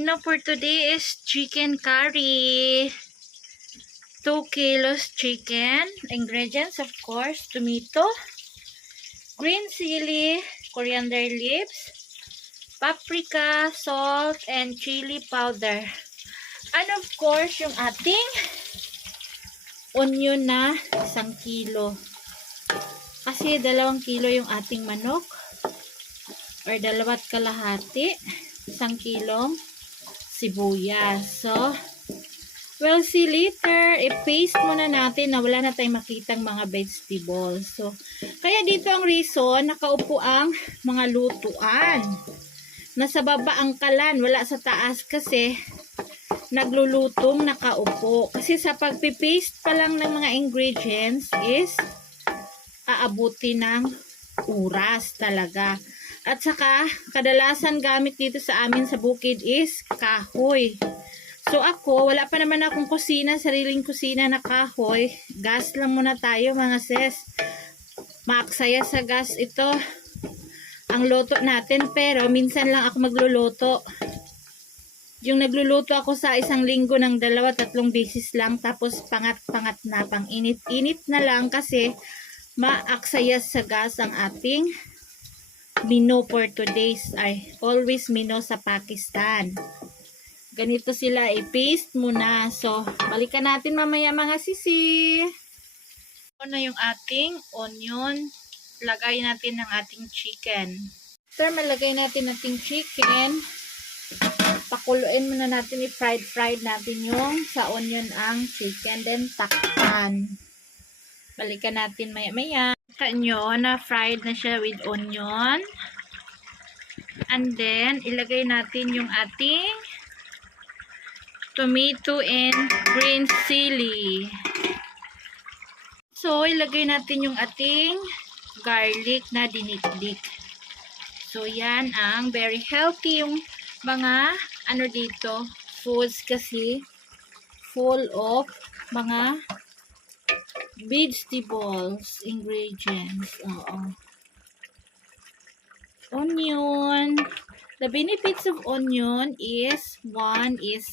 menu for today is chicken curry. 2 kilos chicken. Ingredients, of course, tomato, green chili, coriander leaves, paprika, salt, and chili powder. And of course, yung ating onion na 1 kilo. Kasi 2 kilo yung ating manok. Or 2 kalahati. 1 kilong sibuyas. So, we'll see later. I-paste muna natin na wala na tayong makitang mga vegetables. So, kaya dito ang reason, nakaupo ang mga lutuan. Nasa baba ang kalan, wala sa taas kasi naglulutong nakaupo. Kasi sa pagpipaste pa lang ng mga ingredients is aabuti ng oras talaga. At saka, kadalasan gamit dito sa amin sa bukid is kahoy. So ako, wala pa naman akong kusina, sariling kusina na kahoy. Gas lang muna tayo mga sis. Maaksaya sa gas ito ang luto natin, pero minsan lang ako magluluto. Yung nagluluto ako sa isang linggo ng 2-3 beses lang, tapos pangat-pangat na, pang init-init na lang kasi maaksaya sa gas ang ating menu for today's, ay always menu sa Pakistan. Ganito sila, i-paste muna. So, balikan natin mamaya mga sisi. Ito na yung ating onion. Lagay natin ng ating chicken. After malagay natin ating chicken, pakuluin muna natin, i-fried natin yung sa onion ang chicken. Then, takpan. Balikan natin maya-maya. Kita nyo na fried na siya with onion. And then, ilagay natin yung ating tomato and green chili. So, ilagay natin yung ating garlic na dinikdik. So, yan ang very healthy yung mga ano dito, foods kasi full of mga vegetables, ingredients. Oo. Onion. The benefits of onion is, one is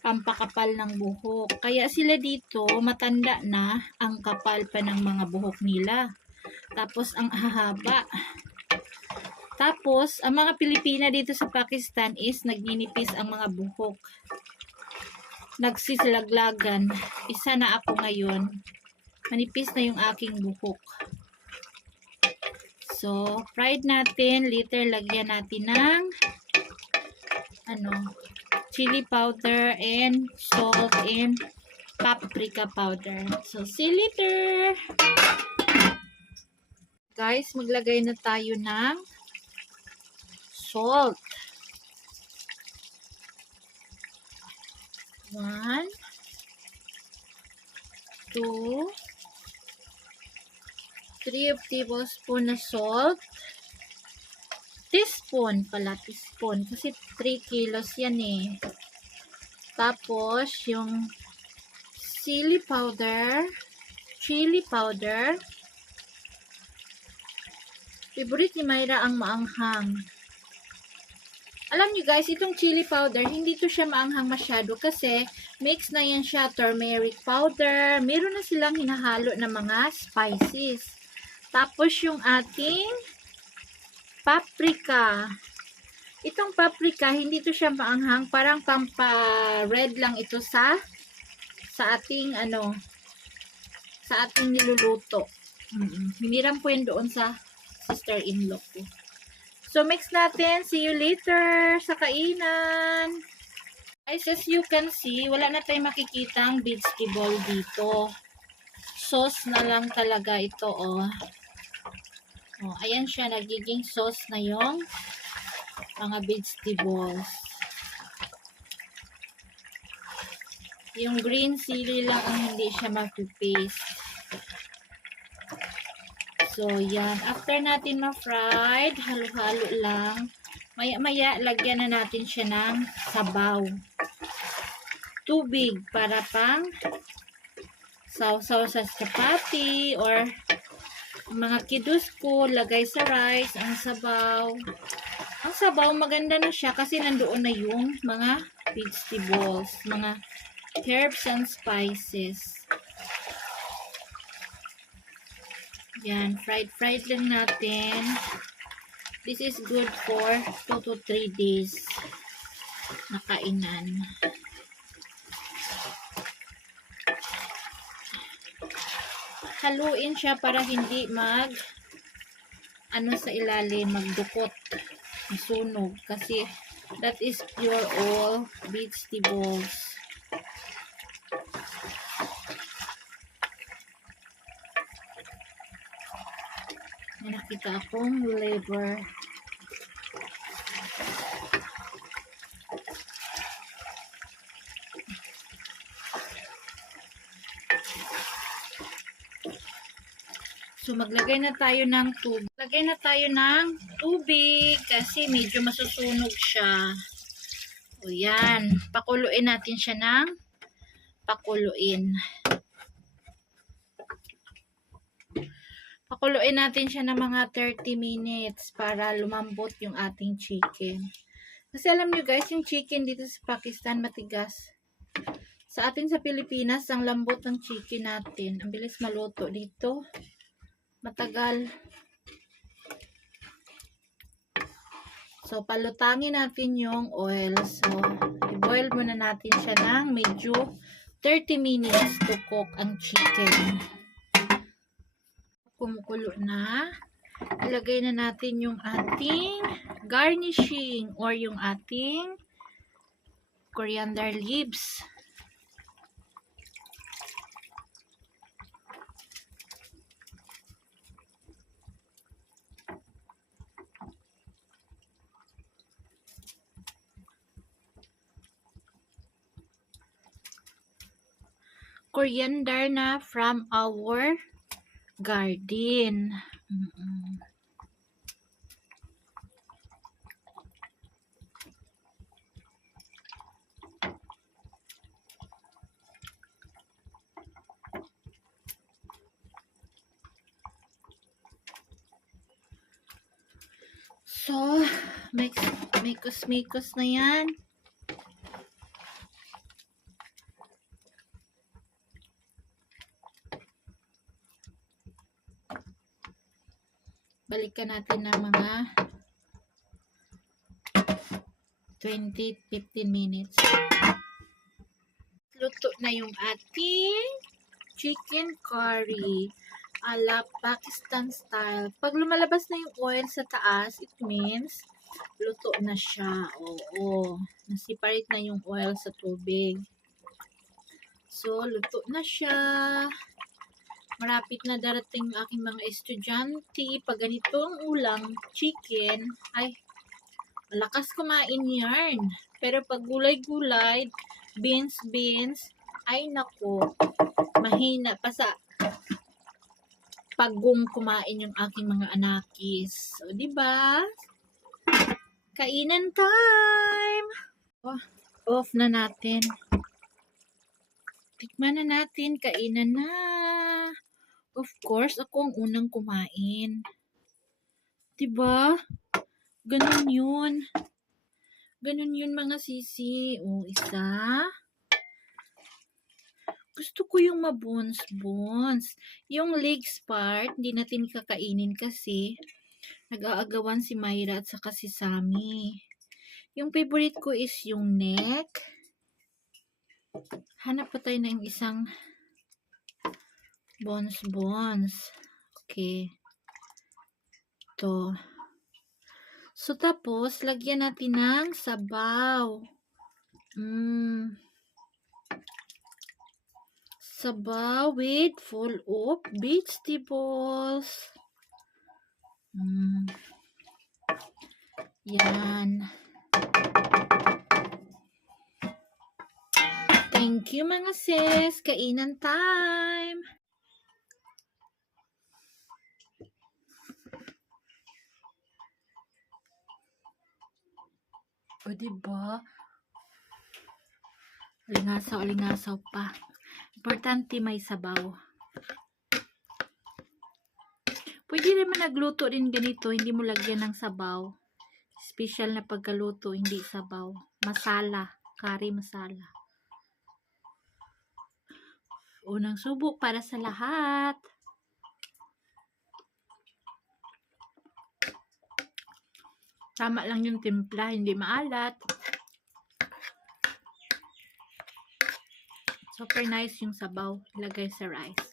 pampakapal ng buhok. Kaya sila dito, matanda na, ang kapal pa ng mga buhok nila. Tapos, ang hahaba. Tapos, ang mga Pilipina dito sa Pakistan is nagninipis ang mga buhok. Nagsisilaglagan. Isa na ako ngayon. Manipis na yung aking buhok. So, fried natin. Later, lagyan natin ng chili powder and salt and paprika powder. So, see you later. Guys, maglagay na tayo ng salt. 1, 2, 3 tablespoon na salt. Teaspoon pala, teaspoon. Kasi 3 kilos yan eh. Tapos, yung chili powder. Favorite ni Mayra ang maanghang. Alam nyo guys, itong chili powder, hindi to siya maanghang masyado kasi mix na yan siya, turmeric powder. Meron na silang hinahalo na mga spices. Tapos yung ating paprika. Itong paprika, hindi to siya maanghang. Parang pampa-red lang ito sa ating sa ating niluluto. Hiniram ko yun doon sa sister-in-law ko. So, mix natin. See you later sa kainan. Guys, as you can see, wala na tayong makikitang vegetable dito. Sauce na lang talaga ito, oh. Oh, ayan siya. Nagiging sauce na yung mga vegetables. Yung green chili lang ang hindi siya mag-paste. So, yan. After natin ma-fried, halo-halo lang. Maya-maya, lagyan na natin siya ng sabaw. Tubig para pang sausaw sa chapati or mga kidus ko, lagay sa rice, ang sabaw. Ang sabaw, maganda na siya kasi nandoon na yung mga vegetables, mga herbs and spices. Yan, fried lang natin. This is good for 2 to 3 days na kainan. Haluin siya para hindi ano sa ilalim, magdukot, masunog. Kasi that is pure all vegetables. May nakita akong liver. So, maglagay na tayo ng tubig. Maglagay na tayo ng tubig kasi medyo masusunog siya. O yan. Pakuluin natin siya ng pakuluin. Pakuluin natin siya ng mga 30 minutes para lumambot yung ating chicken. Kasi alam nyo guys, yung chicken dito sa Pakistan matigas. Sa atin sa Pilipinas, ang lambot ng chicken natin. Ang bilis maluto dito. Matagal. So, palutangin natin yung oil. So, i-boil muna natin siya ng medyo 30 minutes to cook ang chicken. Kumukulo na. Ilagay na natin yung ating garnishing or yung ating coriander leaves. Coriander na from our garden. So, mikos-mikos na yan. Balikan natin ng mga 20-15 minutes. Luto na yung ating chicken curry ala Pakistan style. Pag lumalabas na yung oil sa taas, it means luto na siya. Oo. Nasiparate na yung oil sa tubig. So, luto na siya. Marapit na darating aking mga estudyante. Pag ganitong ulam, chicken, ay, malakas kumain yarn. Pero pag gulay-gulay, beans, ay nako, mahina pa sa paggung kumain yung aking mga anakis. So, diba? Kainan time! Oh, off na natin. Tikman na natin. Kainan na. Of course, ako ang unang kumain. Diba? Ganun yun. Ganun yun mga sisi. O, isa. Gusto ko yung mabuns-buns. Yung legs part, hindi natin kakainin kasi nag-aagawan si Myra at saka si Sammy. Yung favorite ko is yung neck. Hanap pa tayo ng isang bones. Okay. Ito. So, tapos, lagyan natin ng sabaw. Sabaw with full of vegetables. Yan. Thank you mga sis. Kainan time. O diba? Ulingasaw pa. Importante may sabaw. Pwede naman nagluto din ganito. Hindi mo lagyan ng sabaw. special na pagkaluto, hindi sabaw. Masala, curry masala. Unang subo para sa lahat. Tama lang yung timpla, hindi maalat. Super nice yung sabaw. Ilagay sa rice.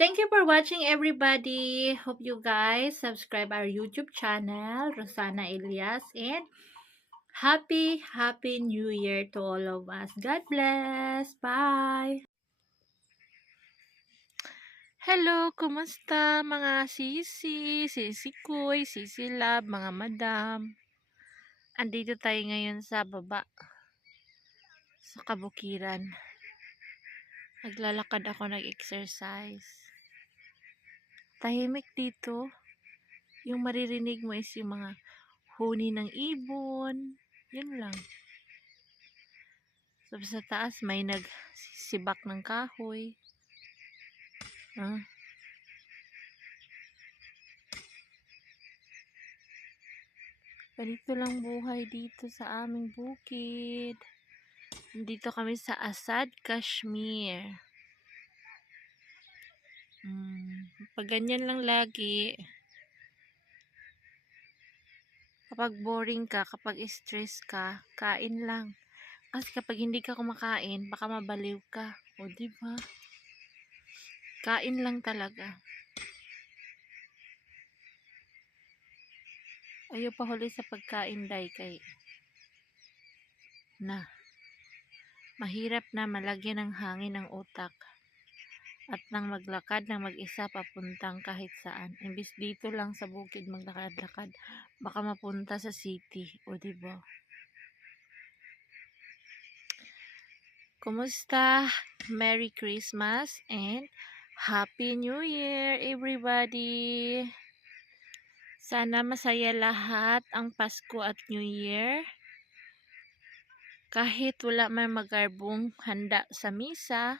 Thank you for watching, everybody. Hope you guys subscribe our YouTube channel, Rosana Elias, and Happy New Year to all of us. God bless. Bye. Hello, kumusta mga sisi Koy, sisi Lab, mga madam. Andito tayo ngayon sa baba, sa kabukiran. Naglalakad ako, nag-exercise. Tahimik dito. Yung maririnig mo is yung mga huni ng ibon. Yun lang. So, sa taas may nagsisibak ng kahoy. Ganito lang buhay dito sa aming bukid. Dito kami sa Asad, Kashmir. Pag ganyan lang lagi, kapag boring ka, kapag stress ka, kain lang. Kasi kapag hindi ka kumakain, baka mabaliw ka. O, diba? Kain lang talaga. Ayaw pa huli sa pagkain, day, kay mahirap na malagyan ng hangin ang utak at nang maglakad ng mag-isa papuntang kahit saan. Imbis dito lang sa bukid maglakad-lakad, baka mapunta sa city. O, diba? Kumusta? Merry Christmas and Happy New Year, everybody! Sana masaya lahat ang Pasko at New Year. Kahit wala man magarbong handa sa misa,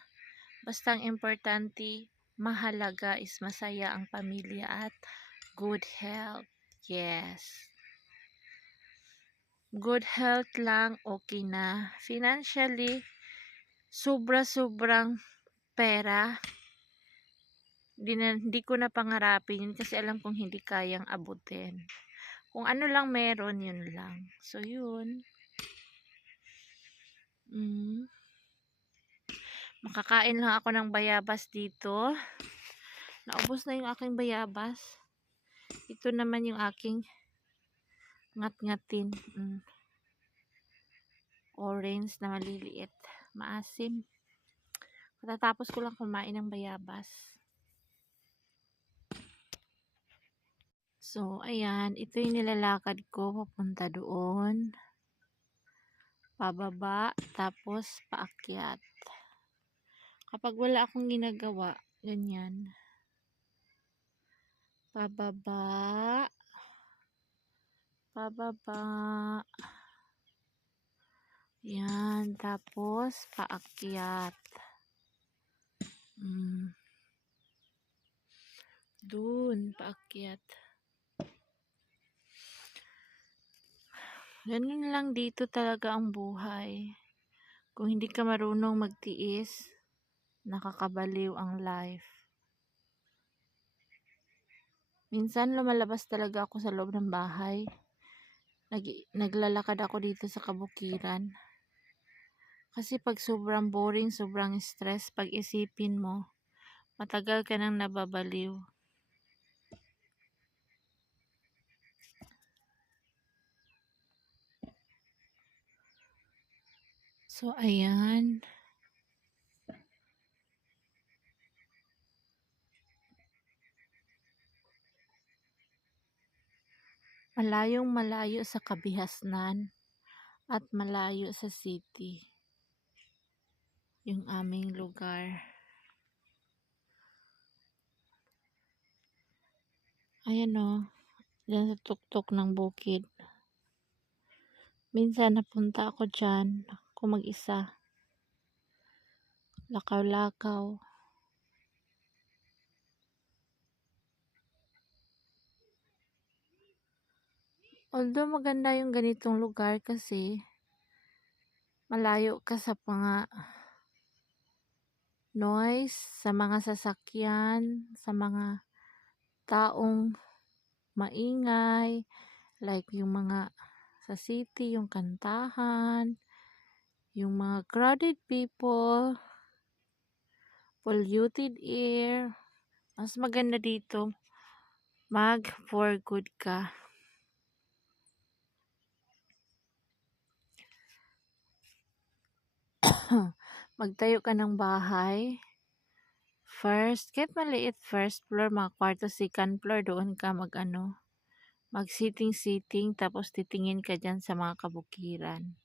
bastang importante, mahalaga is masaya ang pamilya at good health. Yes. Good health lang, okay na. Financially, sobra-sobrang pera. Hindi ko na pangarapin yun kasi alam kong hindi kayang abutin. Kung ano lang meron, yun lang. So, yun. Makakain lang ako ng bayabas dito. Naubos na yung aking bayabas. Ito naman yung aking ngat-ngatin. Orange na maliliit. Maasim. Katatapos ko lang kumain ng bayabas. So, ayan. Ito yung nilalakad ko papunta doon. Pababa. Tapos, paakyat. Kapag wala akong ginagawa, ganyan. Pababa. Pababa. Yan. Tapos, paakyat. Doon, paakyat. Ganun lang dito talaga ang buhay. Kung hindi ka marunong magtiis, nakakabaliw ang life. Minsan lumalabas talaga ako sa loob ng bahay. Naglalakad ako dito sa kabukiran. Kasi pag sobrang boring, sobrang stress, pag isipin mo, matagal ka nang nababaliw. So, ayan. Malayong malayo sa kabihasnan at malayo sa city. Yung aming lugar. Ayan o. Diyan sa tuktok ng bukid. Minsan napunta ako dyan. Ako mag-isa. Lakaw-lakaw. Although maganda yung ganitong lugar kasi malayo ka sa mga noise, sa mga sasakyan, sa mga taong maingay, like yung mga sa city, yung kantahan, yung mga crowded people, polluted air. Mas maganda dito mag for good ka. Magtayo ka ng bahay. First, kahit maliit, first floor, mga kwarto, second floor, doon ka mag-sitting-sitting, tapos titingin ka dyan sa mga kabukiran.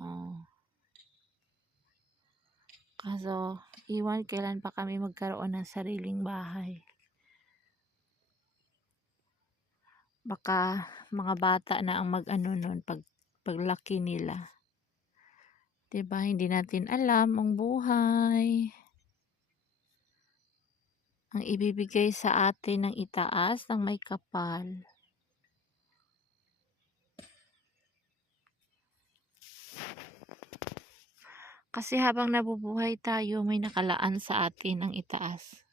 Oh. Kaso, iwan kailan pa kami magkaroon ng sariling bahay. Baka mga bata na ang nun paglaki nila. 'Di ba? Hindi natin alam ang buhay. Ang ibibigay sa atin ng itaas ng may kapal. Kasi habang nabubuhay tayo, may nakalaan sa atin ang itaas.